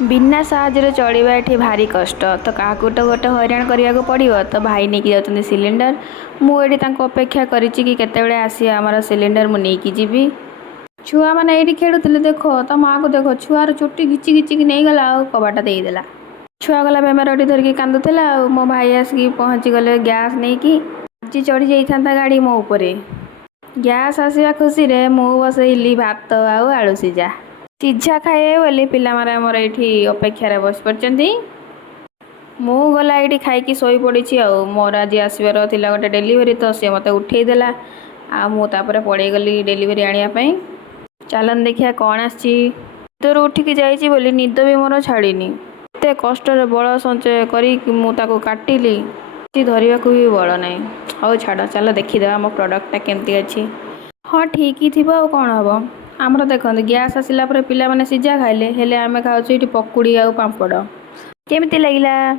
बिना साहाଯ୍य चलवा ये भारी कष्ट तो क्या गोटे हैरान करने पड़ो तो भाई नहीं जाते सिलिंडर मुझे अपेक्षा करी केते आसी आमर सिलिंडर मुझे जीवी छुआ मैंने ये खेलुले देख तो माँ को देख छुआर चुट्टी घिची घिचिक नहीं गला कबाटा देदेला छुआ गला बेमारटी धरिकी कांदुला मो भाई आसिक पहुँची गले गैस नहीं कि आज चढ़ी जाता गाड़ी मो उपरे गैस आसवा खुशी मु बसैली भात आलू सीझा सीझा खाए बोली पिला मोर ये अपेक्षार बस पड़ती मु गला ये खाई शोई पड़ी मोर आज आसबार था गोटे डेलीवरी तो सी मत उठेदेला मुझे पड़े गली डेलीवरी आने चलन देखिया कौन आदर उठिकी जाइए बोली निद भी मोर छाड़ी एत कष्ट बल संचय करी काटिली धरने को भी बल ना हौ छाड़ चल देखीदे मो प्रडक्टा केमती अच्छी हाँ ठीक ही थी कौन हम आमर देखते गैस आसला पे पिला माने सीझा खाइले हेले आमे खाऊँ ये पकुड़ी आ पापड़ केमती लगिला।